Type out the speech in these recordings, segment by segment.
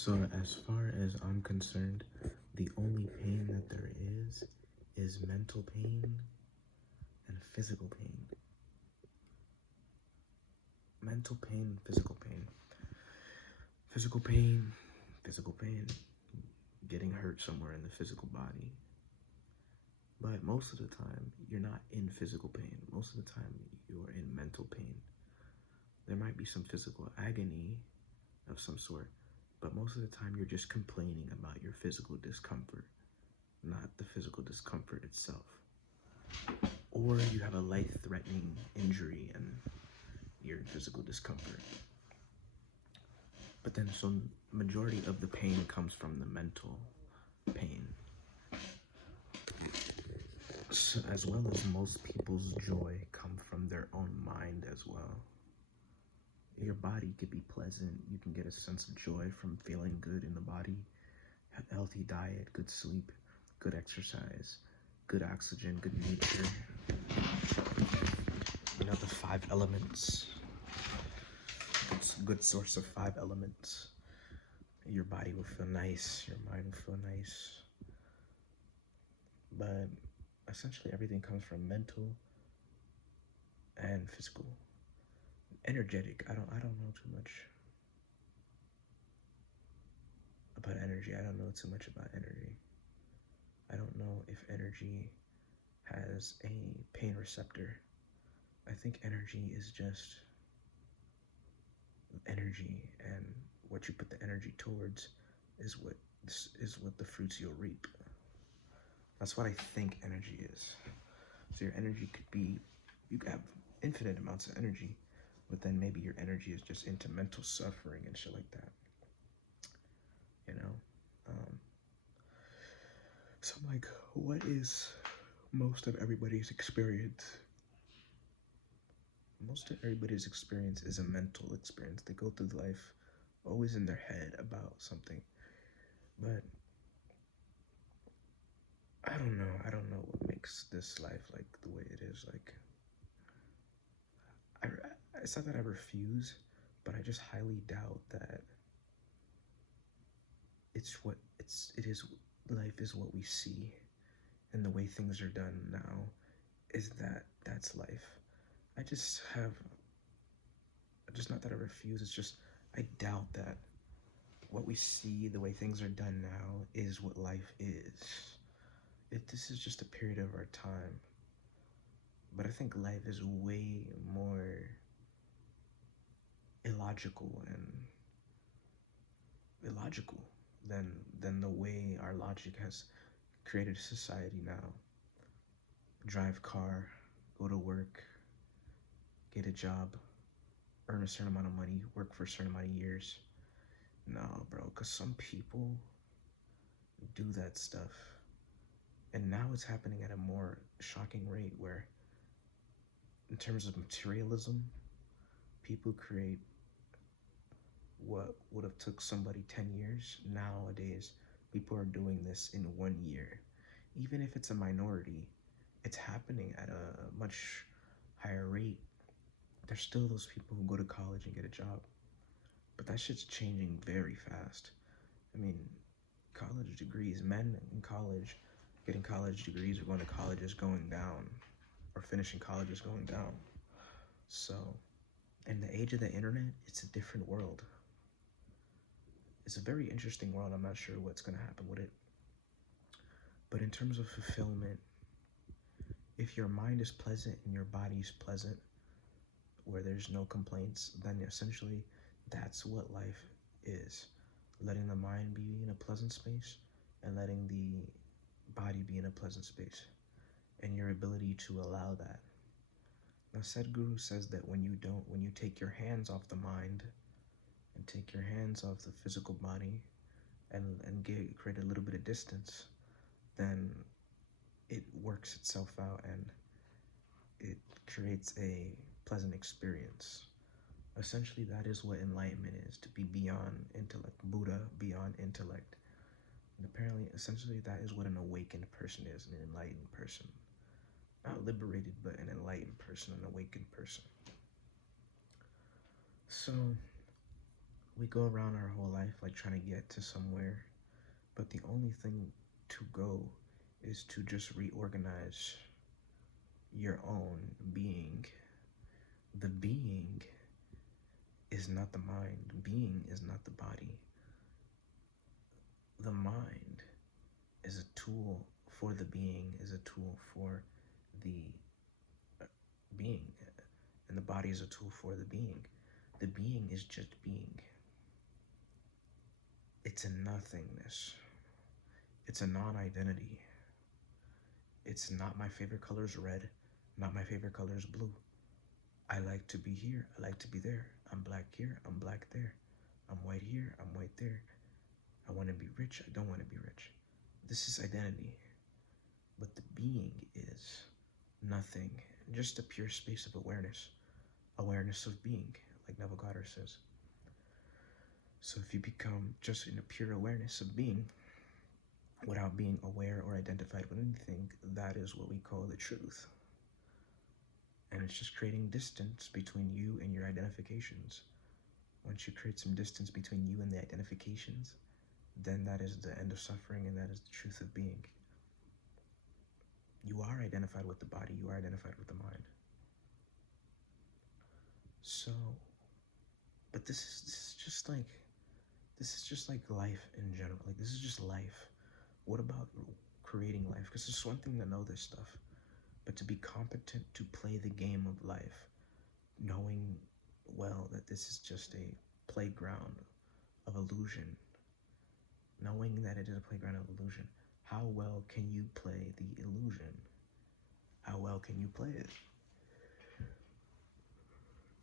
So as far as I'm concerned, the only pain that there is mental pain and physical pain. Mental pain, physical pain. Physical pain, physical pain, getting hurt somewhere in the physical body. But most of the time, you're not in physical pain. Most of the time, you are in mental pain. There might be some physical agony of some sort, but most of the time, you're just complaining about your physical discomfort, not the physical discomfort itself. Or you have a life-threatening injury and your physical discomfort. But then some majority of the pain comes from the mental pain. So, as well as most people's joy come from their own mind as well. Your body could be pleasant. You can get a sense of joy from feeling good in the body. Healthy diet, good sleep, good exercise, good oxygen, good nature. You know, the 5 elements. It's a good source of 5 elements. Your body will feel nice, your mind will feel nice. But essentially everything comes from mental and physical. Energetic, I don't know too much about energy. I don't know too much about energy. I don't know if energy has a pain receptor. I think energy is just energy, and what you put the energy towards is what the fruits you'll reap. That's what I think energy is. So your energy could be, you could have infinite amounts of energy, but then maybe your energy is just into mental suffering and shit like that. You know? So I'm like, what is most of everybody's experience? Most of everybody's experience is a mental experience. They go through life always in their head about something. But I don't know. I don't know what makes this life like the way it is. Like, it's not that I refuse, but I just highly doubt that it is. Life is what we see, and the way things are done now is that's life. I just have, just not that I refuse. It's just I doubt that what we see, the way things are done now, is what life is. This is just a period of our time. But I think life is way more illogical than the way our logic has created a society now. Drive car, go to work, get a job, earn a certain amount of money, work for a certain amount of years. No, bro, because some people do that stuff. And now it's happening at a more shocking rate where, in terms of materialism, people create what would have took somebody 10 years. Nowadays, people are doing this in 1 year. Even if it's a minority, it's happening at a much higher rate. There's still those people who go to college and get a job. But that shit's changing very fast. I mean, college degrees, men in college, getting college degrees or going to college is going down, or finishing college is going down. So, in the age of the internet, it's a different world. It's a very interesting world. I'm not sure what's going to happen with it. But in terms of fulfillment, if your mind is pleasant and your body's pleasant, where there's no complaints, then essentially that's what life is. Letting the mind be in a pleasant space and letting the body be in a pleasant space, and your ability to allow that. Now, Sadhguru says that when you take your hands off the mind and take your hands off the physical body and create a little bit of distance, then it works itself out and it creates a pleasant experience. Essentially, that is what enlightenment is, to be beyond intellect. Buddha, beyond intellect. And apparently, essentially, that is what an awakened person is, an enlightened person. Not liberated, but an enlightened person, an awakened person. So, We go around our whole life like trying to get to somewhere, but the only thing to go is to just reorganize your own being. The being is not the mind. Being is not the body. The mind is a tool for the being, is a tool for the being, and the body is a tool for the being. The being is just being. It's a nothingness. It's a non-identity. It's not my favorite color is red, not my favorite color is blue. I like to be here, I like to be there. I'm black here, I'm black there. I'm white here, I'm white there. I want to be rich, I don't want to be rich. This is identity. But the being is nothing, just a pure space of awareness. Awareness of being, like Neville Goddard says. So if you become just in a pure awareness of being, without being aware or identified with anything, that is what we call the truth. And it's just creating distance between you and your identifications. Once you create some distance between you and the identifications, then that is the end of suffering, and that is the truth of being. You are identified with the body, you are identified with the mind. So, but this is just like life in general. Like, this is just life. What about creating life? Because it's one thing to know this stuff, but to be competent to play the game of life, knowing well that this is just a playground of illusion, knowing that it is a playground of illusion, how well can you play the illusion? How well can you play it?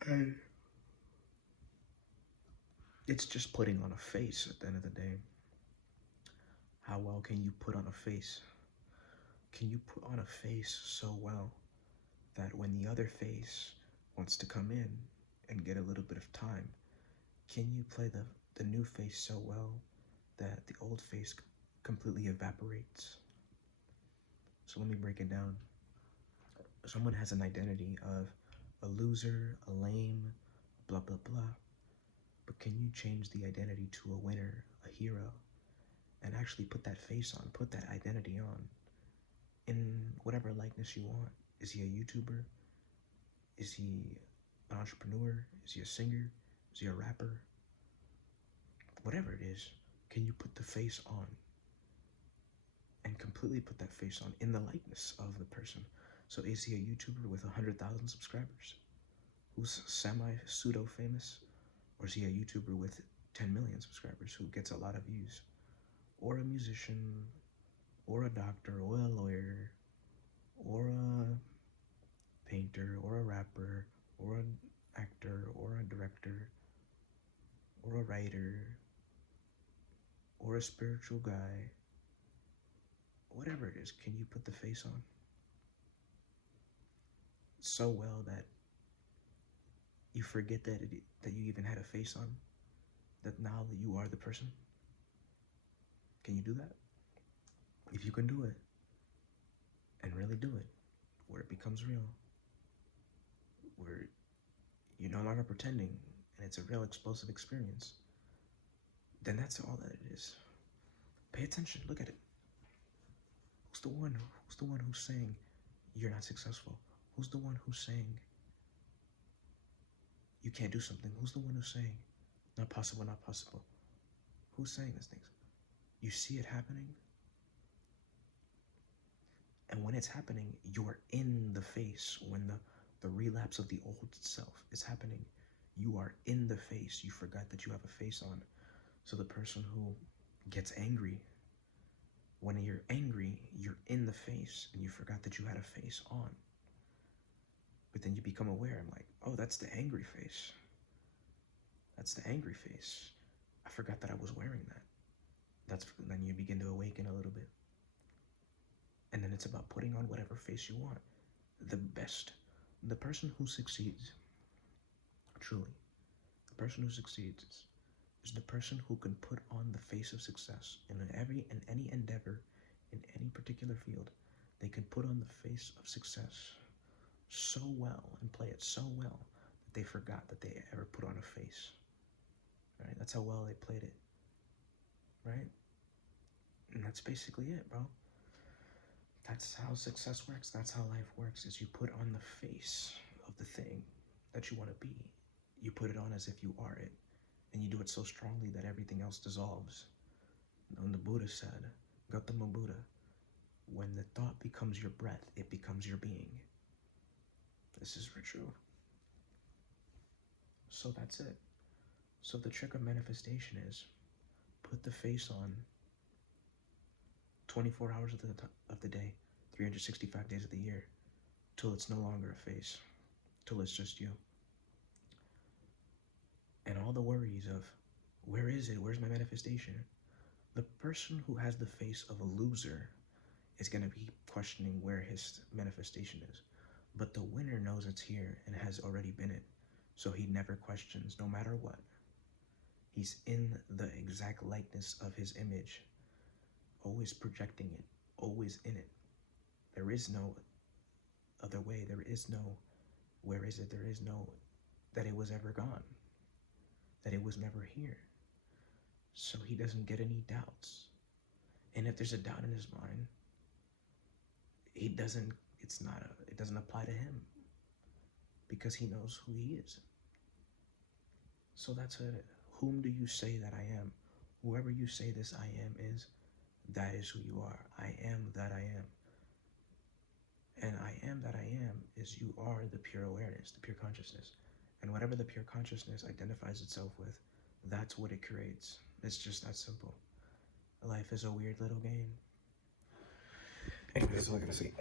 And it's just putting on a face at the end of the day. How well can you put on a face? Can you put on a face so well that when the other face wants to come in and get a little bit of time, can you play the new face so well that the old face completely evaporates? So let me break it down. Someone has an identity of a loser, a lame, blah, blah, blah. But can you change the identity to a winner, a hero, and actually put that face on, put that identity on in whatever likeness you want? Is he a YouTuber? Is he an entrepreneur? Is he a singer? Is he a rapper? Whatever it is, can you put the face on and completely put that face on in the likeness of the person? So is he a YouTuber with 100,000 subscribers who's semi-pseudo famous? Or is he a YouTuber with 10 million subscribers who gets a lot of views? Or a musician, or a doctor, or a lawyer, or a painter, or a rapper, or an actor, or a director, or a writer, or a spiritual guy? Whatever it is, can you put the face on so well that you forget that you even had a face on? That now that you are the person? Can you do that? If you can do it, and really do it, where it becomes real, where you're no longer pretending, and it's a real explosive experience, then that's all that it is. Pay attention, look at it. Who's the one who's saying you're not successful? Who's the one who's saying you can't do something? Who's the one who's saying not possible, not possible? Who's saying these things? You see it happening, and when it's happening, you're in the face. When the relapse of the old self is happening, you are in the face. You forgot that you have a face on. So the person who gets angry, when you're angry, you're in the face, and you forgot that you had a face on. But then you become aware, I'm like, oh, that's the angry face. That's the angry face. I forgot that I was wearing that. Then you begin to awaken a little bit. And then it's about putting on whatever face you want. The person who succeeds, truly, the person who succeeds is the person who can put on the face of success in any endeavor, in any particular field. They can put on the face of success so well and play it so well that they forgot that they ever put on a face. right? That's how well they played it, right? And that's basically it, bro. That's how success works. That's how life works. Is you put on the face of the thing that you want to be. You put it on as if you are it, and you do it so strongly that everything else dissolves. And the Buddha said, Gautama Buddha, when the thought becomes your breath, it becomes your being. This is for true. So that's it. So the trick of manifestation is put the face on 24 hours of the day, 365 days of the year, till it's no longer a face, till it's just you. And all the worries of, where is it? Where's my manifestation? The person who has the face of a loser is going to be questioning where his manifestation is. But the winner knows it's here and has already been it. So he never questions, no matter what. He's in the exact likeness of his image, always projecting it, always in it. There is no other way. There is no, where is it? There is no, that it was ever gone, that it was never here. So he doesn't get any doubts. And if there's a doubt in his mind, it doesn't apply to him because he knows who he is. So that's it. Whom do you say that I am? Whoever you say this I am is, that is who you are. I am that I am. And I am that I am is you are the pure awareness, the pure consciousness. And whatever the pure consciousness identifies itself with, that's what it creates. It's just that simple. Life is a weird little game. Anyways, that's all I gotta say.